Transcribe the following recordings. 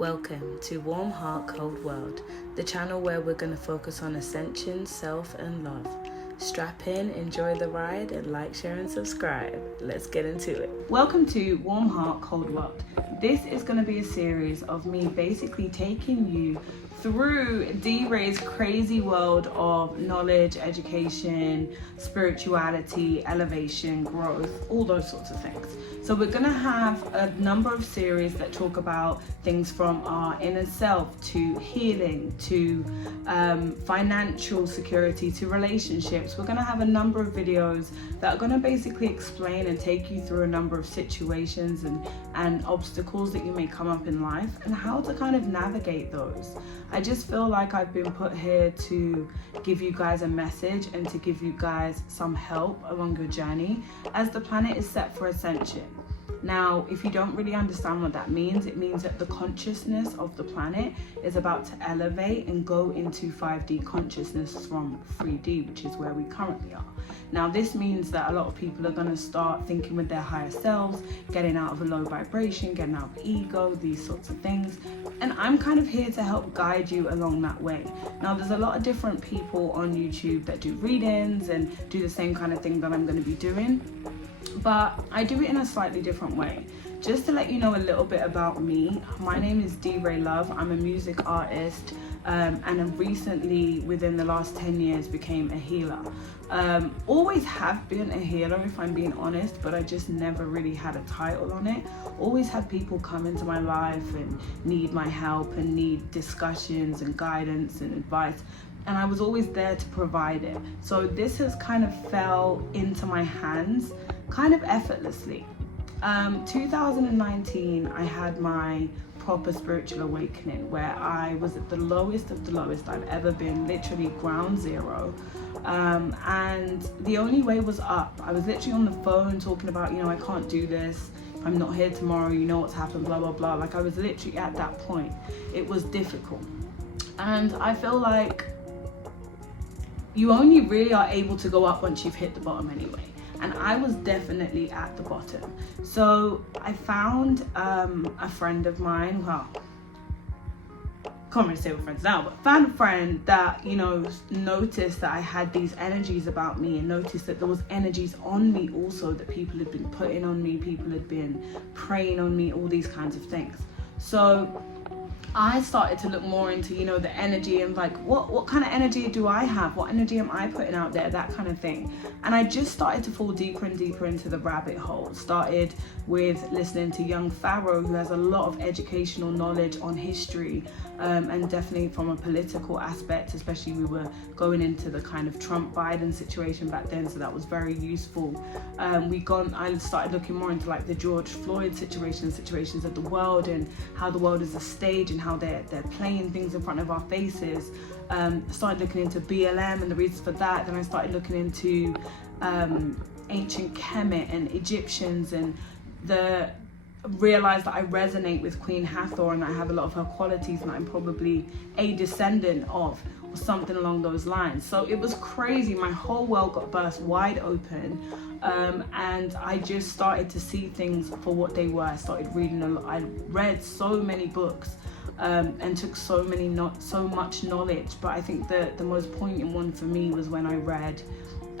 Welcome to Warm Heart, Cold World, the channel where we're going to focus on ascension, self, and love. Strap in, enjoy the ride, and like, share, and subscribe. Let's get into it. Welcome to Warm Heart, Cold World. This is going to be a series of me basically taking you through DERAY'S crazy world of knowledge, education, spirituality, elevation, growth, all those sorts of things. So we're going to have a number of series that talk about things from our inner self to healing to financial security to relationships. We're going to have a number of videos that are going to basically explain and take you through a number of situations and obstacles that you may come up in life and how to kind of navigate those. I just feel like I've been put here to give you guys a message and to give you guys some help along your journey as the planet is set for ascension. Now, if you don't really understand what that means, it means that the consciousness of the planet is about to elevate and go into 5D consciousness from 3D, which is where we currently are. Now, this means that a lot of people are going to start thinking with their higher selves, getting out of a low vibration, getting out of ego, these sorts of things. And I'm kind of here to help guide you along that way. Now, there's a lot of different people on YouTube that do readings and do the same kind of thing that I'm going to be doing. But I do it in a slightly different way. Just to let you know a little bit about me, my name is DeRay Love. I'm a music artist and I recently, within the last 10 years, became a healer. Always have been a healer, if I'm being honest, but I just never really had a title on it. Always had people come into my life and need my help and need discussions and guidance and advice. And I was always there to provide it. So this has kind of fell into my hands kind of effortlessly. 2019, I had my proper spiritual awakening where I was at the lowest of the lowest I've ever been, literally ground zero. And the only way was up. I was literally on the phone talking about, I can't do this. If I'm not here tomorrow, you know what's happened, blah, blah, blah. Like I was literally at that point. It was difficult. And I feel like you only really are able to go up once you've hit the bottom anyway. And I was definitely at the bottom. So I found a friend of mine, well, can't really say we're friends now, but found a friend that, noticed that I had these energies about me and noticed that there was energies on me also that people had been putting on me, people had been praying on me, all these kinds of things. So I started to look more into, the energy and like, what kind of energy do I have? What energy am I putting out there? That kind of thing. And I just started to fall deeper and deeper into the rabbit hole. Started with listening to young Pharaoh, who has a lot of educational knowledge on history, and definitely from a political aspect, especially we were going into the kind of Trump-Biden situation back then, so that was very useful. I started looking more into like the George Floyd situations of the world and how the world is a stage and how they're playing things in front of our faces. Started looking into BLM and the reasons for that. Then I started looking into ancient Kemet and Egyptians and realized that I resonate with Queen Hathor and I have a lot of her qualities and I'm probably a descendant of or something along those lines. So it was crazy. My whole world got burst wide open, and I just started to see things for what they were. I started reading a lot. I read so many books and took so much knowledge, but I think the most poignant one for me was when I read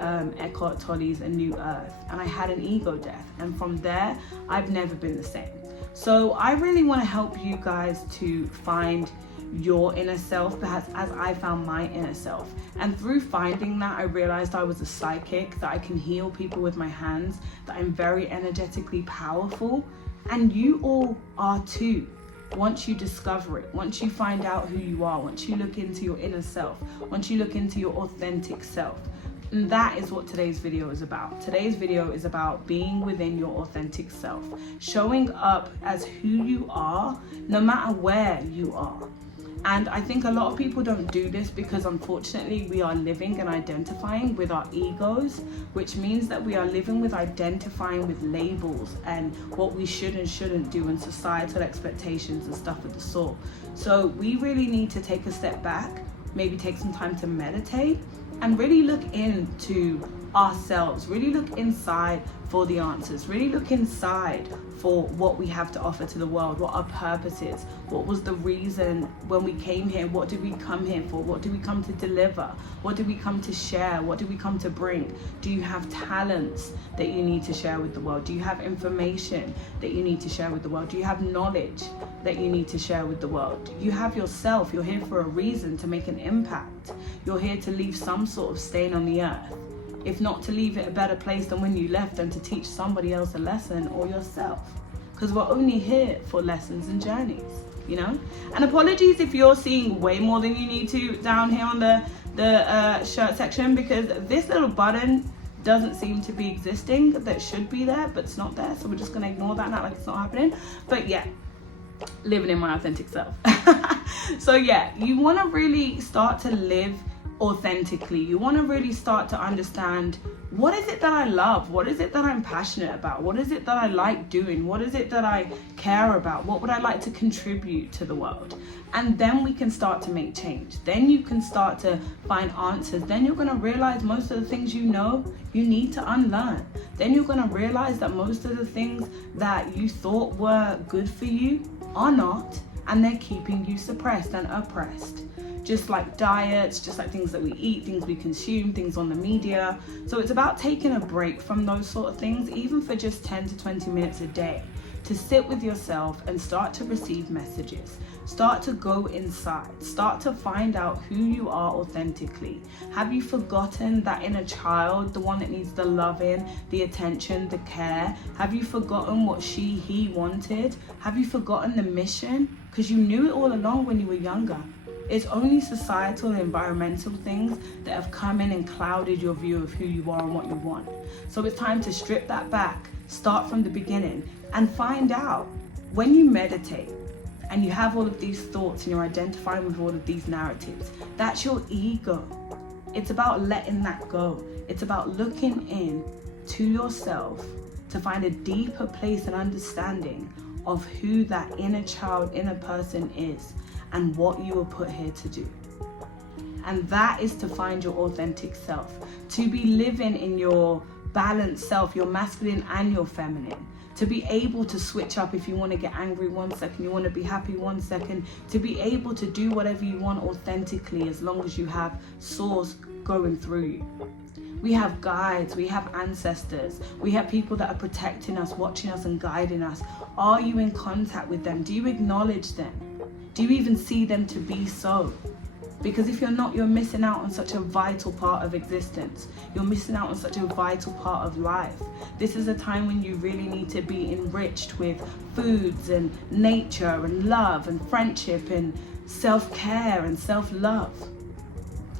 Eckhart Tolle's A New Earth, and I had an ego death, and from there I've never been the same. So I really want to help you guys to find your inner self, perhaps as I found my inner self. And through finding that, I realized I was a psychic, that I can heal people with my hands, that I'm very energetically powerful, and you all are too. Once you discover it, once you find out who you are, once you look into your inner self, once you look into your authentic self. And that is what today's video is about. Today's video is about being within your authentic self, showing up as who you are, no matter where you are. And I think a lot of people don't do this because unfortunately we are living and identifying with our egos, which means that we are living with identifying with labels and what we should and shouldn't do and societal expectations and stuff of the sort. So we really need to take a step back, maybe take some time to meditate and really look into ourselves, really look inside for the answers, really look inside for what we have to offer to the world, what our purpose is, what was the reason when we came here, what did we come here for, what do we come to deliver, what do we come to share, what do we come to bring? Do you have talents that you need to share with the world? Do you have information that you need to share with the world? Do you have knowledge that you need to share with the world? You have yourself. You're here for a reason, to make an impact. You're here to leave some sort of stain on the earth. If not to leave it a better place than when you left, and to teach somebody else a lesson, or yourself. Because we're only here for lessons and journeys, you know? And apologies if you're seeing way more than you need to down here on the shirt section, because this little button doesn't seem to be existing that should be there, but it's not there. So we're just gonna ignore that now, like it's not happening. But yeah, living in my authentic self. So yeah, you wanna really start to live authentically. You want to really start to understand, what is it that I love? What is it that I'm passionate about? What is it that I like doing? What is it that I care about? What would I like to contribute to the world? And then we can start to make change. Then you can start to find answers. Then you're going to realize most of the things you know you need to unlearn. Then you're going to realize that most of the things that you thought were good for you are not, and they're keeping you suppressed and oppressed. Just like diets, just like things that we eat, things we consume, things on the media. So it's about taking a break from those sort of things, even for just 10 to 20 minutes a day, to sit with yourself and start to receive messages. Start to go inside. Start to find out who you are authentically. Have you forgotten that inner child, the one that needs the loving, the attention, the care? Have you forgotten what he wanted? Have you forgotten the mission? Because you knew it all along when you were younger. It's only societal and environmental things that have come in and clouded your view of who you are and what you want. So it's time to strip that back, start from the beginning, and find out, when you meditate and you have all of these thoughts and you're identifying with all of these narratives, that's your ego. It's about letting that go. It's about looking in to yourself to find a deeper place and understanding of who that inner child, inner person is, and what you were put here to do. And that is to find your authentic self, to be living in your balanced self, your masculine and your feminine, to be able to switch up if you want to get angry 1 second, you want to be happy 1 second, to be able to do whatever you want authentically, as long as you have source going through you. We have guides, we have ancestors, we have people that are protecting us, watching us and guiding us. Are you in contact with them? Do you acknowledge them? Do you even see them to be so? Because if you're not, you're missing out on such a vital part of existence. You're missing out on such a vital part of life. This is a time when you really need to be enriched with foods and nature and love and friendship and self-care and self-love.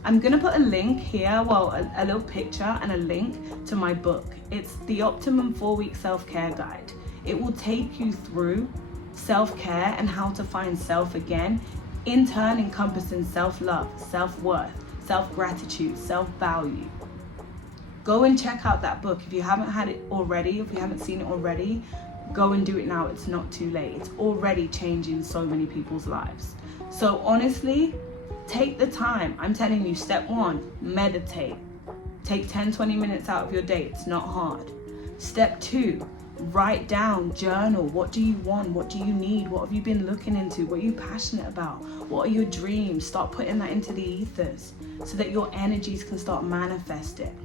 I'm gonna put a link here, well, a little picture and a link to my book. It's the Optimum 4-Week Self-Care Guide. It will take you through self-care and how to find self again, in turn encompassing self-love, self-worth, self-gratitude, self-value. Go and check out that book. If you haven't had it already, if you haven't seen it already, go and do it now. It's not too late. It's already changing so many people's lives. So honestly, take the time. I'm telling you, step 1, meditate. Take 10-20 minutes out of your day. It's not hard. Step 2, write down, journal. What do you want? What do you need? What have you been looking into? What are you passionate about? What are your dreams? Start putting that into the ethers so that your energies can start manifesting.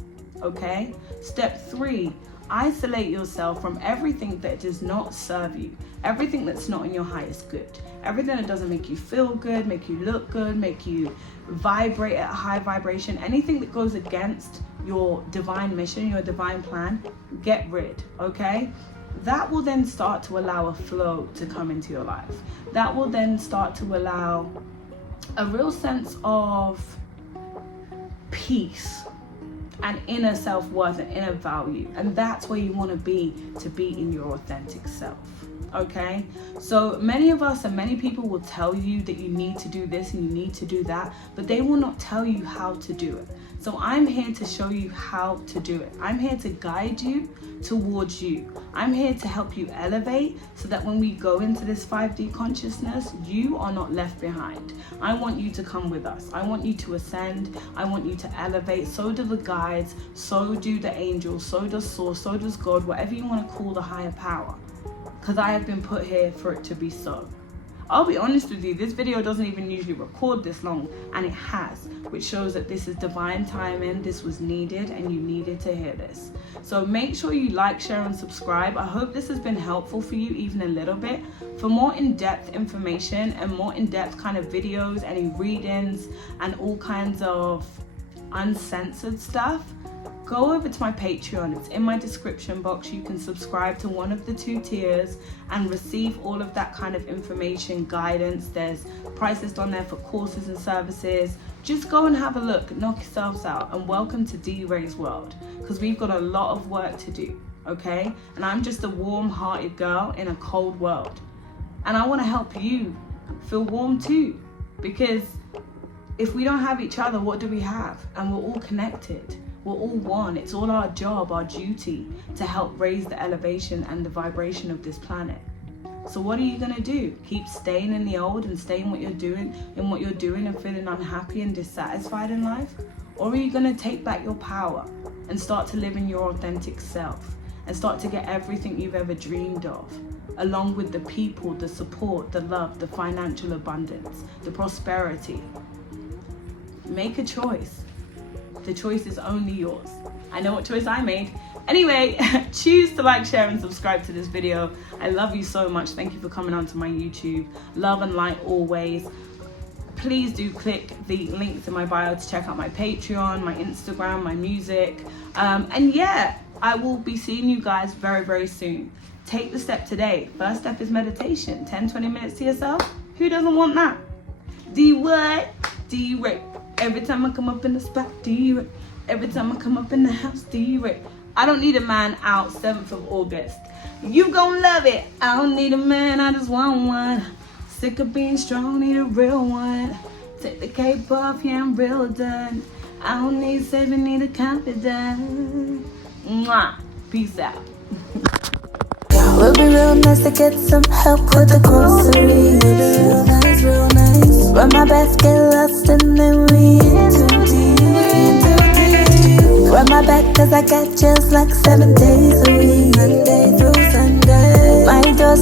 Okay? Step 3, isolate yourself from everything that does not serve you, everything that's not in your highest good, everything that doesn't make you feel good, make you look good, make you vibrate at a high vibration, anything that goes against your divine mission, your divine plan, get rid, okay? That will then start to allow a flow to come into your life. That will then start to allow a real sense of peace and inner self-worth and inner value. And that's where you want to be in your authentic self, okay? So many of us and many people will tell you that you need to do this and you need to do that, but they will not tell you how to do it. So I'm here to show you how to do it. I'm here to guide you towards you. I'm here to help you elevate so that when we go into this 5D consciousness, you are not left behind. I want you to come with us. I want you to ascend. I want you to elevate. So do the guides, so do the angels, so does Source, so does God, whatever you want to call the higher power. Because I have been put here for it to be so. I'll be honest with you, this video doesn't even usually record this long, and it has, which shows that this is divine timing. This was needed and you needed to hear this. So make sure you like, share and subscribe. I hope this has been helpful for you even a little bit. For more in-depth information and more in-depth kind of videos, any readings and all kinds of uncensored stuff, go over to my Patreon. It's in my description box. You can subscribe to one of the 2 tiers and receive all of that kind of information, guidance. There's prices on there for courses and services. Just go and have a look, knock yourselves out, and welcome to DERAY'S world, because we've got a lot of work to do, okay? And I'm just a warm-hearted girl in a cold world. And I want to help you feel warm too, because if we don't have each other, what do we have? And we're all connected. We're all one. It's all our job, our duty to help raise the elevation and the vibration of this planet. So what are you gonna do? Keep staying in the old and staying what you're doing and feeling unhappy and dissatisfied in life? Or are you gonna take back your power and start to live in your authentic self and start to get everything you've ever dreamed of, along with the people, the support, the love, the financial abundance, the prosperity? Make a choice. The choice is only yours. I know what choice I made. Anyway, choose to like, share and subscribe to this video. I love you so much. Thank you for coming onto my YouTube. Love and light always. Please do click the links in my bio to check out my Patreon, my Instagram, my music. And yeah, I will be seeing you guys very, very soon. Take the step today. First step is meditation. 10-20 minutes to yourself. Who doesn't want that? D what? D-Ray. Every time I come up in the spot, D-Ray. Every time I come up in the house, D-Ray. I don't need a man out 7th of August. You gon' love it. I don't need a man, I just want one. Sick of being strong, need a real one. Take the cape off, yeah, I'm real done. I don't need saving, need a confidant. Mwah. Peace out. Would be real nice to get some help with the groceries. Real nice, real nice. But my bags get lost and then we in too deep. Rub my back cause I got chills like 7 days a week. Monday through Sunday. My door's